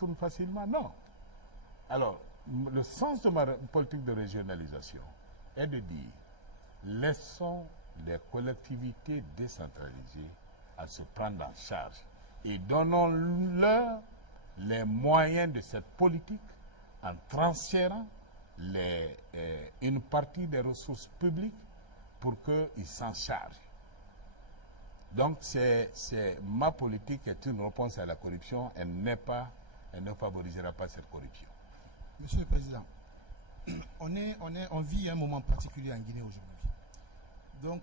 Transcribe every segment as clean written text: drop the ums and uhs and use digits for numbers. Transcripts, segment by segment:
tourne facilement. Non. Alors, le sens de ma politique de régionalisation est de dire, laissons les collectivités décentralisées à se prendre en charge et donnons-leur les moyens de cette politique en transférant une partie des ressources publiques pour qu'ils s'en chargent. Donc, ma politique est une réponse à la corruption. Elle ne favorisera pas cette corruption. Monsieur le Président, on vit un moment particulier en Guinée aujourd'hui. Donc,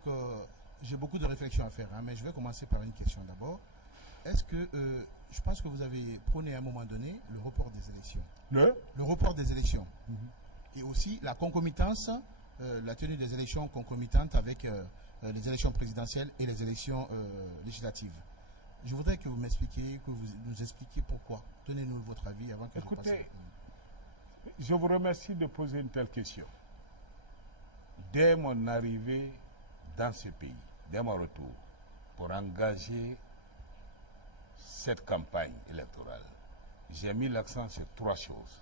j'ai beaucoup de réflexions à faire, mais je vais commencer par une question d'abord. Est-ce que, je pense que vous avez prôné à un moment donné le report des élections. Le report des élections. Et aussi la concomitance, la tenue des élections concomitantes avec les élections présidentielles et les élections législatives. Je voudrais que vous m'expliquiez, que vous nous expliquiez pourquoi. Donnez-nous votre avis avant que je passe. Je vous remercie de poser une telle question. Dès mon arrivée dans ce pays, dès mon retour, pour engager cette campagne électorale, j'ai mis l'accent sur 3 choses.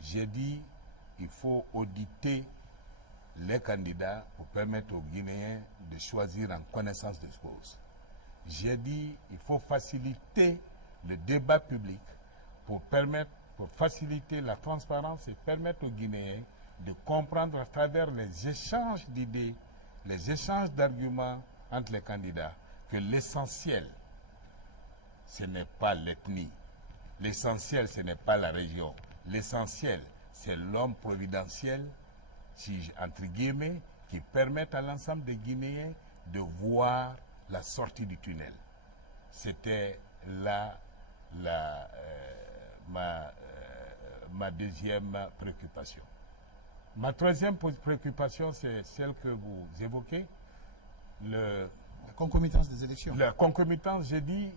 J'ai dit qu'il faut auditer les candidats pour permettre aux Guinéens de choisir en connaissance de cause. J'ai dit qu'il faut faciliter le débat public pour faciliter la transparence et permettre aux Guinéens de comprendre à travers les échanges d'idées, les échanges d'arguments entre les candidats, que l'essentiel, ce n'est pas l'ethnie. L'essentiel, ce n'est pas la région. L'essentiel, c'est l'homme providentiel, entre guillemets, qui permet à l'ensemble des Guinéens de voir la sortie du tunnel. C'était là ma deuxième préoccupation. Ma troisième préoccupation, c'est celle que vous évoquez, la concomitance des élections. La concomitance, j'ai dit,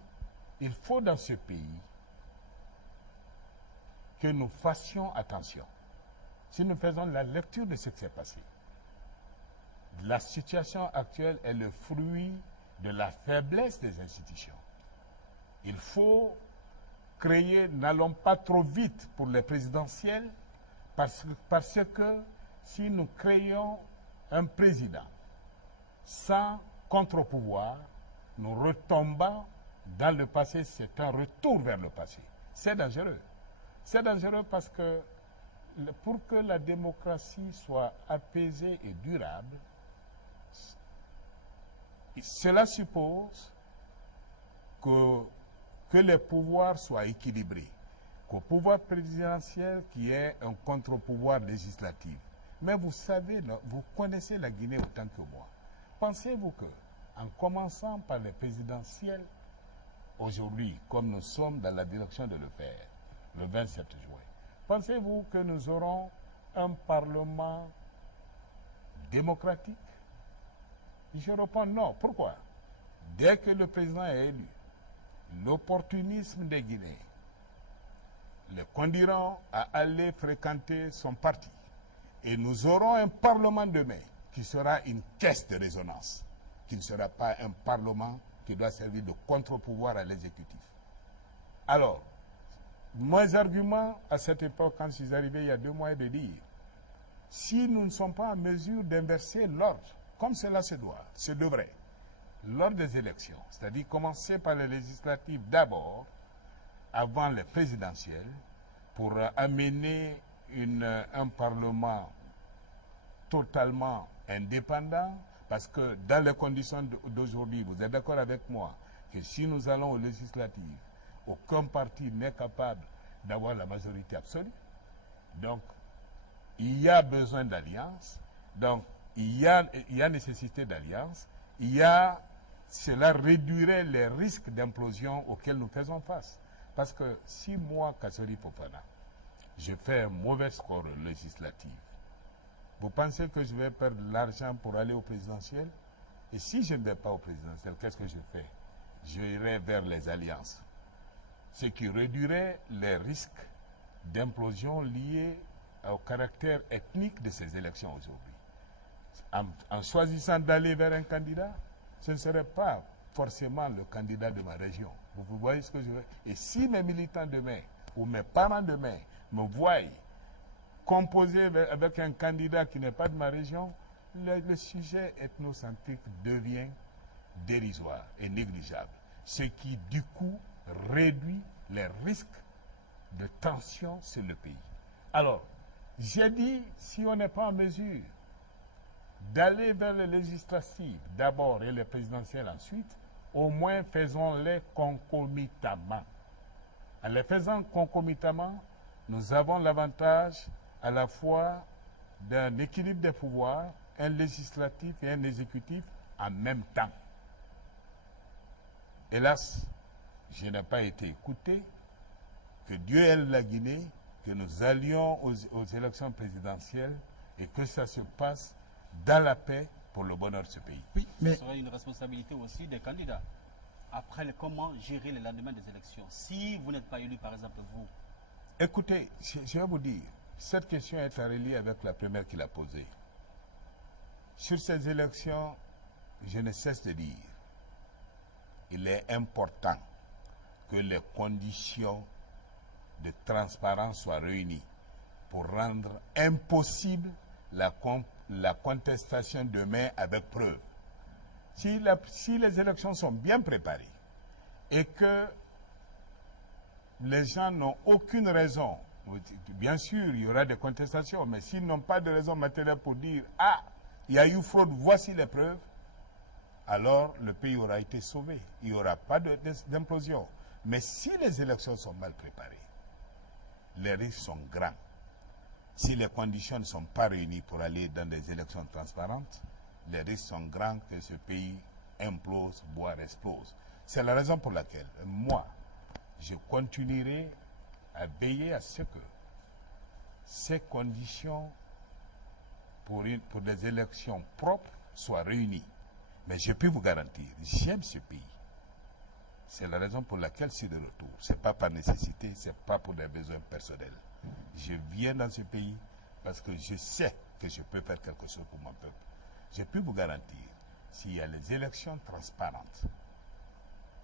il faut dans ce pays que nous fassions attention. Si nous faisons la lecture de ce qui s'est passé, la situation actuelle est le fruit de la faiblesse des institutions. Il faut créer, n'allons pas trop vite pour les présidentielles, parce que si nous créons un président sans contre-pouvoir, nous retombons dans le passé, c'est un retour vers le passé. C'est dangereux. C'est dangereux parce que pour que la démocratie soit apaisée et durable, cela suppose que les pouvoirs soient équilibrés, qu'au pouvoir présidentiel qui est un contre-pouvoir législatif. Mais vous savez, vous connaissez la Guinée autant que moi. Pensez-vous que, en commençant par les présidentielles, aujourd'hui, comme nous sommes dans la direction de le faire, le 27 juin, pensez-vous que nous aurons un Parlement démocratique? Je réponds non. Pourquoi? Dès que le président est élu, l'opportunisme des Guinéens les conduiront à aller fréquenter son parti. Et nous aurons un Parlement demain qui sera une caisse de résonance, qui ne sera pas un Parlement qui doit servir de contre-pouvoir à l'exécutif. Alors, mes arguments à cette époque, quand je suis arrivé il y a 2 mois, est de dire, si nous ne sommes pas en mesure d'inverser l'ordre, comme cela se doit, se devrait, lors des élections, c'est-à-dire commencer par les législatives d'abord, avant les présidentielles, pour amener un Parlement totalement indépendant, parce que dans les conditions d'aujourd'hui, vous êtes d'accord avec moi, que si nous allons aux législatives, aucun parti n'est capable d'avoir la majorité absolue. Donc, il y a besoin d'alliance, donc il y a nécessité d'alliance, cela réduirait les risques d'implosion auxquels nous faisons face. Parce que si moi, Kassori Fofana, je fais un mauvais score législatif, vous pensez que je vais perdre de l'argent pour aller au présidentiel? Et si je ne vais pas au présidentiel, qu'est-ce que je fais? Je irai vers les alliances. Ce qui réduirait les risques d'implosion liés au caractère ethnique de ces élections aujourd'hui. En choisissant d'aller vers un candidat, ce ne serait pas forcément le candidat de ma région. Vous voyez ce que je veux dire? Et si mes militants demain, ou mes parents demain, me voient composer avec un candidat qui n'est pas de ma région, le sujet ethnocentrique devient dérisoire et négligeable. Ce qui, du coup, réduit les risques de tension sur le pays. Alors, j'ai dit, si on n'est pas en mesure d'aller vers les législatives d'abord et les présidentielles ensuite, au moins faisons-les concomitamment. En les faisant concomitamment, nous avons l'avantage à la fois d'un équilibre des pouvoirs, un législatif et un exécutif en même temps. Hélas, je n'ai pas été écouté, que Dieu aide la Guinée, que nous allions aux élections présidentielles et que ça se passe dans la paix pour le bonheur de ce pays. Oui, mais Ce serait une responsabilité aussi des candidats. Après, comment gérer le lendemain des élections? Si vous n'êtes pas élu, par exemple, vous. Écoutez, je vais vous dire, cette question est à relier avec la première qu'il a posée. Sur ces élections, je ne cesse de dire, il est important que les conditions de transparence soient réunies pour rendre impossible la contestation demain avec preuve. Si les élections sont bien préparées et que les gens n'ont aucune raison, bien sûr, il y aura des contestations, mais s'ils n'ont pas de raison matérielle pour dire « Ah, il y a eu fraude, voici les preuves », alors le pays aura été sauvé. Il n'y aura pas d'implosion. Mais si les élections sont mal préparées, les risques sont grands. Si les conditions ne sont pas réunies pour aller dans des élections transparentes, les risques sont grands que ce pays implose, voire explose. C'est la raison pour laquelle, moi, je continuerai à veiller à ce que ces conditions pour des élections propres soient réunies. Mais je peux vous garantir, j'aime ce pays. C'est la raison pour laquelle je suis de retour. Ce n'est pas par nécessité, ce n'est pas pour des besoins personnels. Je viens dans ce pays parce que je sais que je peux faire quelque chose pour mon peuple. Je peux vous garantir, s'il y a les élections transparentes,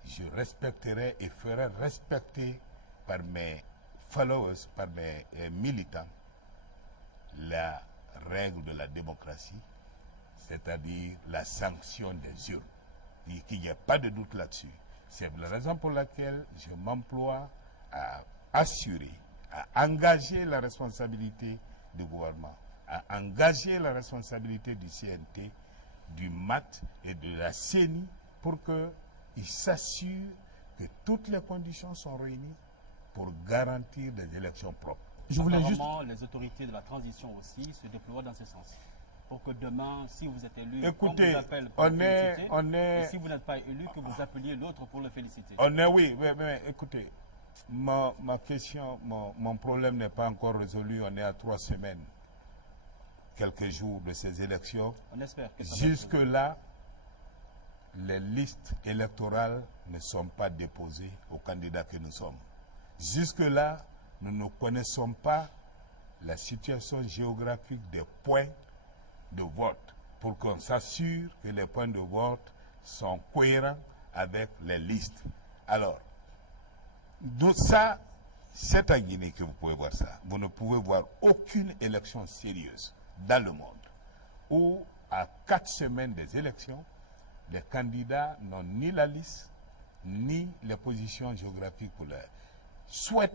je respecterai et ferai respecter par mes followers, par mes militants, la règle de la démocratie, c'est-à-dire la sanction des urnes. Et qu'il n'y ait pas de doute là-dessus. C'est la raison pour laquelle je m'emploie à assurer, à engager la responsabilité du gouvernement, à engager la responsabilité du CNT, du MAT et de la CENI pour qu'ils s'assurent que toutes les conditions sont réunies pour garantir des élections propres. je voulais juste... Apparemment, les autorités de la transition aussi se déploient dans ce sens. Pour que demain, si vous êtes élu, Écoutez, on vous appelle pour le féliciter. Et si vous n'êtes pas élu, que vous appeliez l'autre pour le féliciter. Oui, mais écoutez, ma question, mon problème n'est pas encore résolu. On est à 3 semaines, quelques jours de ces élections. On espère que ça va Jusque-là, les listes électorales ne sont pas déposées aux candidats que nous sommes. Jusque-là, nous ne connaissons pas la situation géographique des points de vote pour qu'on s'assure que les points de vote sont cohérents avec les listes. Alors, ça, c'est en Guinée que vous pouvez voir ça. Vous ne pouvez voir aucune élection sérieuse dans le monde où, à 4 semaines des élections, les candidats n'ont ni la liste, ni les positions géographiques pour leur souhaiter